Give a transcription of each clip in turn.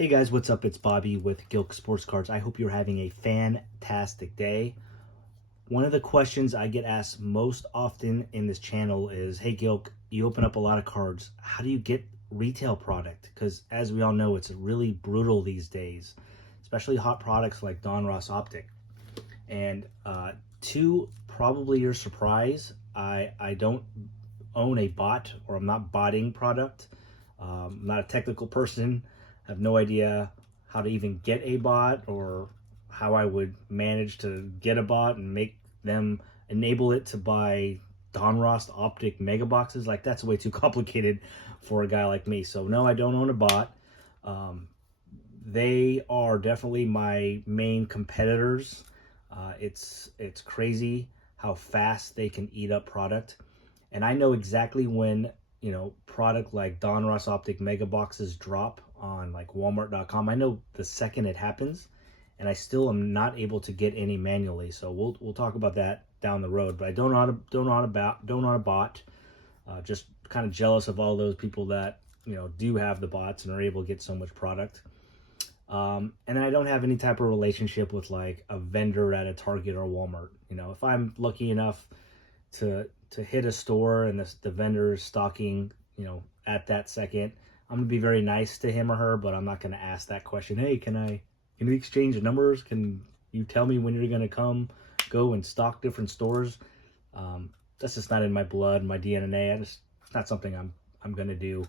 Hey guys, what's up? It's Bobby with Gilk Sports Cards. I hope you're having a fantastic day. One of the questions I get asked most often in this channel is, hey Gilk, you open up a lot of cards. How do you get retail product? Because as we all know, it's really brutal these days, especially hot products like Donruss Optic. And to probably your surprise, I don't own a bot, or I'm not botting product. I'm not a technical person. I have no idea how to even get a bot or how I would manage to get a bot and make them enable it to buy Donruss Optic mega boxes. Like, that's way too complicated for a guy like me. So no, I don't own a bot. They are definitely my main competitors. It's crazy how fast they can eat up product. And I know exactly when, product like Donruss Optic mega boxes drop on like Walmart.com. I know the second it happens, and I still am not able to get any manually. So we'll talk about that down the road. But I don't know a bot. Just kind of jealous of all those people that do have the bots and are able to get so much product. And then I don't have any type of relationship with like a vendor at a Target or Walmart. If I'm lucky enough to hit a store and the vendor is stocking, at that second, I'm gonna be very nice to him or her, but I'm not gonna ask that question. Hey, can we exchange numbers? Can you tell me when you're gonna go and stock different stores? That's just not in my blood, my DNA. It's not something I'm gonna do.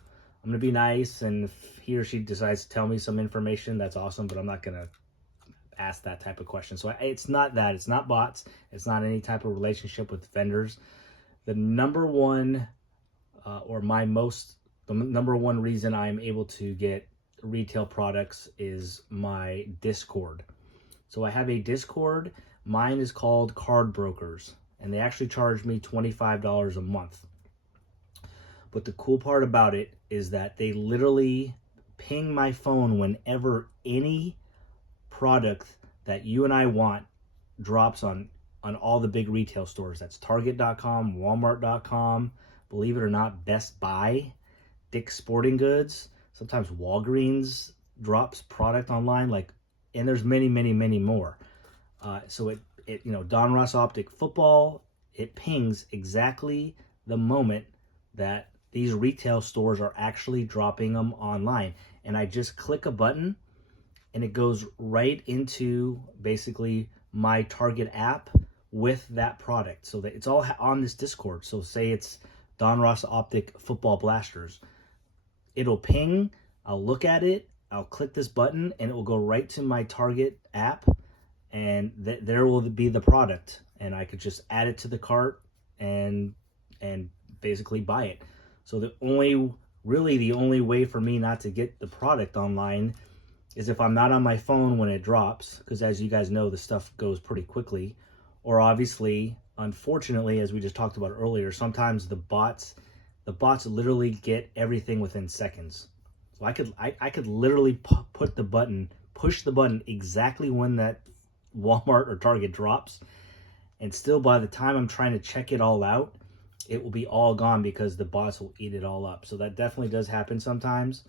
I'm gonna be nice, and if he or she decides to tell me some information, that's awesome, but I'm not gonna ask that type of question. So it's not that. It's not bots. It's not any type of relationship with vendors. The number one, the number one reason I'm able to get retail products is my Discord. So I have a Discord. Mine is called Card Brokers, and they actually charge me $25 a month. But the cool part about it is that they literally ping my phone whenever any product that you and I want drops on all the big retail stores. That's Target.com, Walmart.com, believe it or not, Best Buy, Dick's Sporting Goods, sometimes Walgreens drops product online, and there's many, many, many more. So it Donruss Optic football, it pings exactly the moment that these retail stores are actually dropping them online. And I just click a button and it goes right into basically my Target app with that product. So that it's all on this Discord. So say it's Donruss Optic football blasters. It'll ping, I'll look at it, I'll click this button, and it will go right to my Target app, and there will be the product. And I could just add it to the cart and basically buy it. So the only way for me not to get the product online is if I'm not on my phone when it drops, because as you guys know, the stuff goes pretty quickly. Or obviously, unfortunately, as we just talked about earlier, sometimes the bots literally get everything within seconds. So I could literally push the button exactly when that Walmart or Target drops, and still by the time I'm trying to check it all out, it will be all gone because the bots will eat it all up. So that definitely does happen sometimes.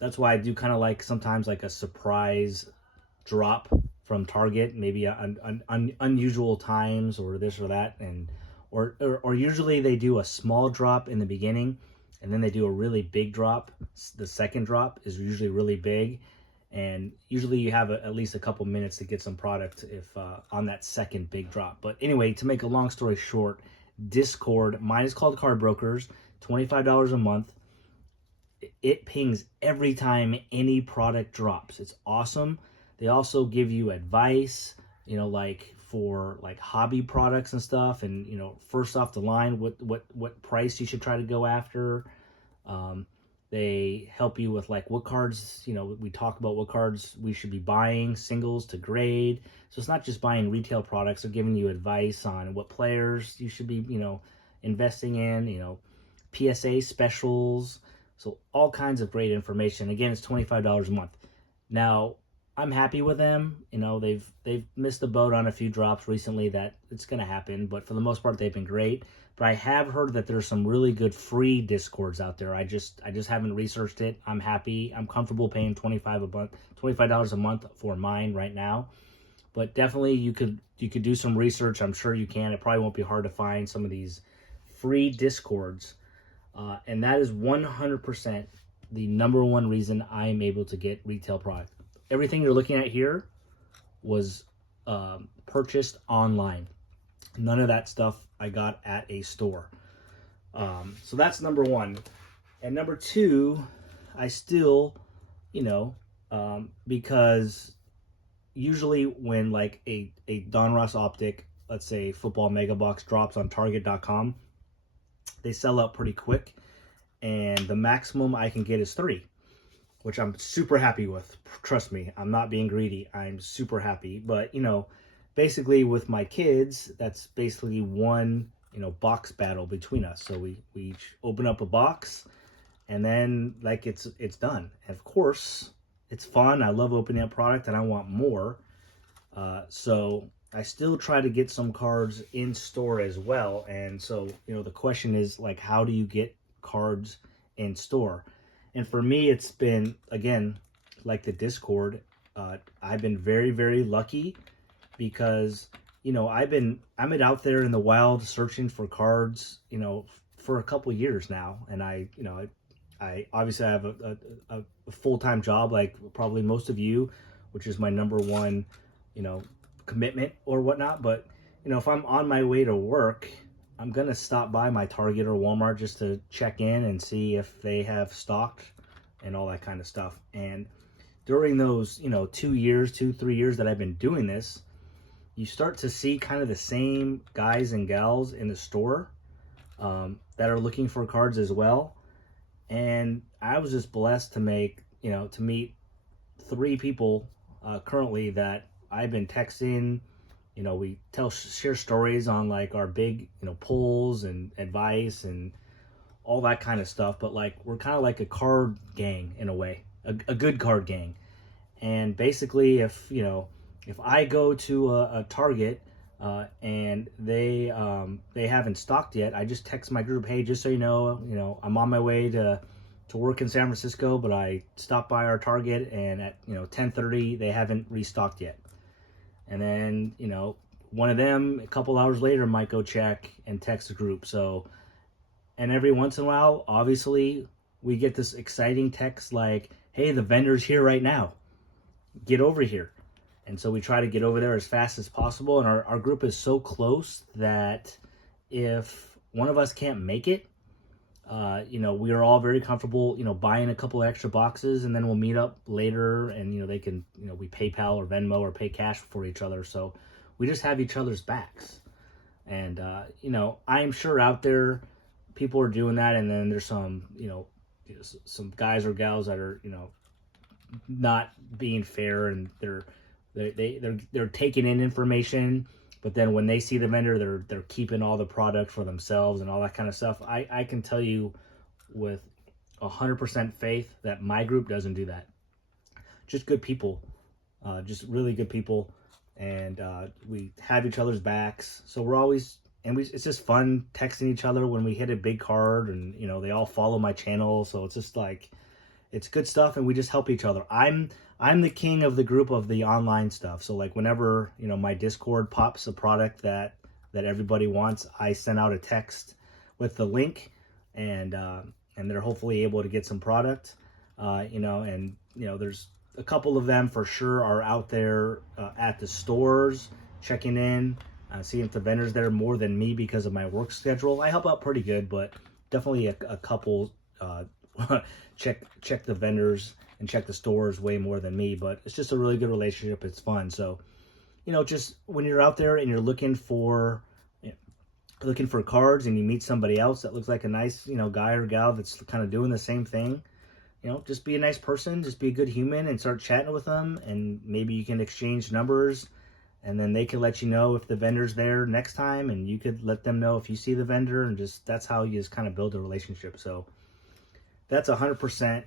That's why I do kind of like sometimes like a surprise drop from Target, maybe unusual times or this or that, and or usually they do a small drop in the beginning, and then they do a really big drop. The second drop is usually really big, and usually you have at least a couple minutes to get some product if on that second big drop. But anyway, to make a long story short, Discord, mine is called Card Brokers, $25 a month. It pings every time any product drops. It's awesome. They also give you advice, like for like hobby products and stuff, and first off the line, what price you should try to go after. They help you with like what cards, we talk about what cards we should be buying, singles to grade. So it's not just buying retail products. They're giving you advice on what players you should be, investing in, PSA specials. So all kinds of great information. Again, it's $25 a month. Now, I'm happy with them. You know, they've missed the boat on a few drops recently that it's going to happen, but for the most part they've been great. But I have heard that there's some really good free Discords out there. I just haven't researched it. I'm happy. I'm comfortable paying $25 a month for mine right now. But definitely you could do some research. I'm sure you can. It probably won't be hard to find some of these free Discords. And that is 100% the number one reason I am able to get retail product. Everything you're looking at here was purchased online. None of that stuff I got at a store. So that's number one. And number two, I still, because usually when like a Donruss optic, let's say football mega box drops on target.com, they sell out pretty quick. And the maximum I can get is 3, which I'm super happy with. Trust me, I'm not being greedy. I'm super happy. But, basically with my kids, that's basically one, box battle between us. So we each open up a box and then like it's done. And of course, it's fun. I love opening up product and I want more. So I still try to get some cards in store as well. And so, the question is like, how do you get cards in store? And for me, it's been, again, like the Discord, I've been very, very lucky because, I'm out there in the wild searching for cards, for a couple years now. And I obviously have a full-time job, like probably most of you, which is my number one, commitment or whatnot. But, if I'm on my way to work, I'm going to stop by my Target or Walmart just to check in and see if they have stocked and all that kind of stuff. And during those, 3 years that I've been doing this, you start to see kind of the same guys and gals in the store that are looking for cards as well. And I was just blessed to meet 3 people currently that I've been texting. We share stories on like our big, polls and advice and all that kind of stuff. But like, we're kind of like a card gang in a way, a good card gang. And basically if I go to a Target and they haven't stocked yet, I just text my group, hey, just so you know, I'm on my way to work in San Francisco, but I stopped by our Target and at 10:30 they haven't restocked yet. And then, one of them a couple hours later might go check and text the group. So, and every once in a while, obviously, we get this exciting text like, hey, the vendor's here right now. Get over here. And so we try to get over there as fast as possible. And our group is so close that if one of us can't make it, we are all very comfortable, buying a couple extra boxes, and then we'll meet up later and, they can, we PayPal or Venmo or pay cash for each other. So we just have each other's backs. And, I'm sure out there people are doing that. And then there's some, some guys or gals that are, not being fair, and they're taking in information, but then when they see the vendor, they're keeping all the product for themselves and all that kind of stuff. I can tell you with 100% faith that my group doesn't do that. Just good people, just really good people, and we have each other's backs. So we're always, and it's just fun texting each other when we hit a big card, and they all follow my channel, so it's just like, it's good stuff, and we just help each other. I'm the king of the group of the online stuff. So like whenever, my Discord pops a product that everybody wants, I send out a text with the link, and they're hopefully able to get some product. There's a couple of them for sure are out there at the stores checking in, seeing if the vendor's there more than me because of my work schedule. I help out pretty good, but definitely a couple check the vendors and check the stores way more than me. But it's just a really good relationship. It's fun. So, just when you're out there and you're looking for cards and you meet somebody else that looks like a nice, guy or gal that's kind of doing the same thing, just be a nice person, just be a good human and start chatting with them, and maybe you can exchange numbers, and then they can let you know if the vendor's there next time, and you could let them know if you see the vendor, and just, that's how you just kind of build a relationship. So that's 100%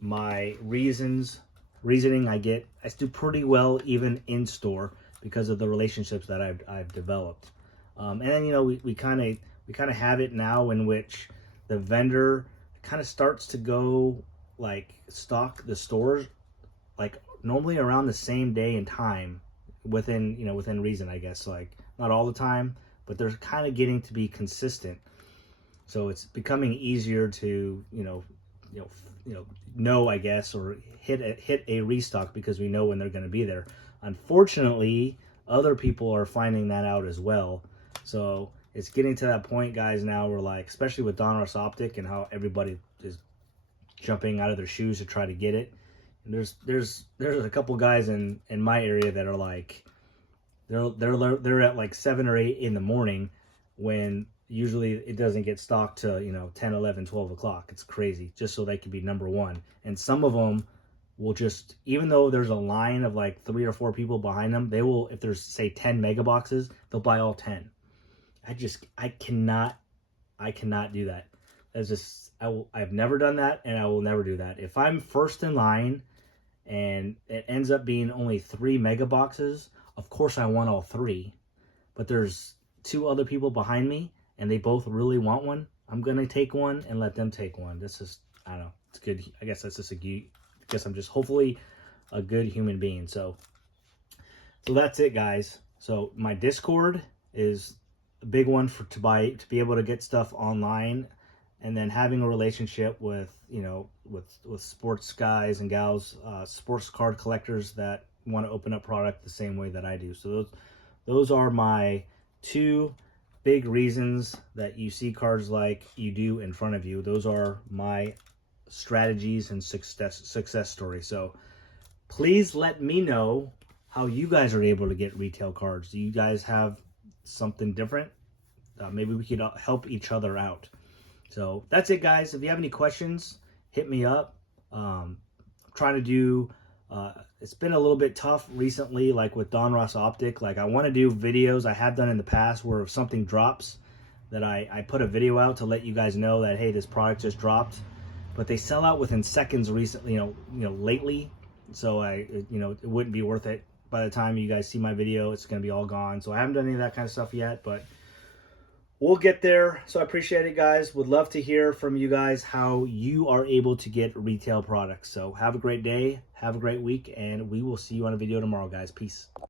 my reasons Reasoning, I do pretty well even in store because of the relationships that I've developed. And then, you know, we kind of have it now in which the vendor kind of starts to go like stock the stores like normally around the same day and time, within, you know, within reason, I guess. Like not all the time, but they're kind of getting to be consistent. So it's becoming easier to, know, I guess, or hit a restock because we know when they're going to be there. Unfortunately, other people are finding that out as well. So it's getting to that point, guys, now where, like, especially with Donruss Optic and how everybody is jumping out of their shoes to try to get it. And there's a couple guys in my area that are like, they're at like 7 or 8 in the morning when usually it doesn't get stocked to 10, 11, 12 o'clock. It's crazy, just so they can be number one. And some of them will just, even though there's a line of like 3 or 4 people behind them, they will, if there's say 10 mega boxes, they'll buy all 10. I cannot do that. That's just, I've never done that, and I will never do that. If I'm first in line and it ends up being only 3 mega boxes, of course I want all 3, but there's 2 other people behind me and they both really want one, I'm gonna take one and let them take one. This is, I don't know, it's good. I guess that's just I guess I'm just hopefully a good human being. So that's it, guys. So my Discord is a big one to be able to get stuff online, and then having a relationship with with sports guys and gals, sports card collectors that want to open up product the same way that I do. So those are my 2 big reasons that you see cards like you do in front of you. Those are my strategies and success stories. So please let me know how you guys are able to get retail cards. Do you guys have something different? Maybe we could help each other out. So that's it, guys. If you have any questions, hit me up. I'm trying to do, it's been a little bit tough recently, like with Donruss Optic. Like, I want to do videos I have done in the past where if something drops, that I put a video out to let you guys know that, hey, this product just dropped. But they sell out within seconds recently, lately. So it wouldn't be worth it. By the time you guys see my video, it's going to be all gone. So I haven't done any of that kind of stuff yet, but we'll get there. So I appreciate it, guys. Would love to hear from you guys how you are able to get retail products. So have a great day, have a great week, and we will see you on a video tomorrow, guys. Peace.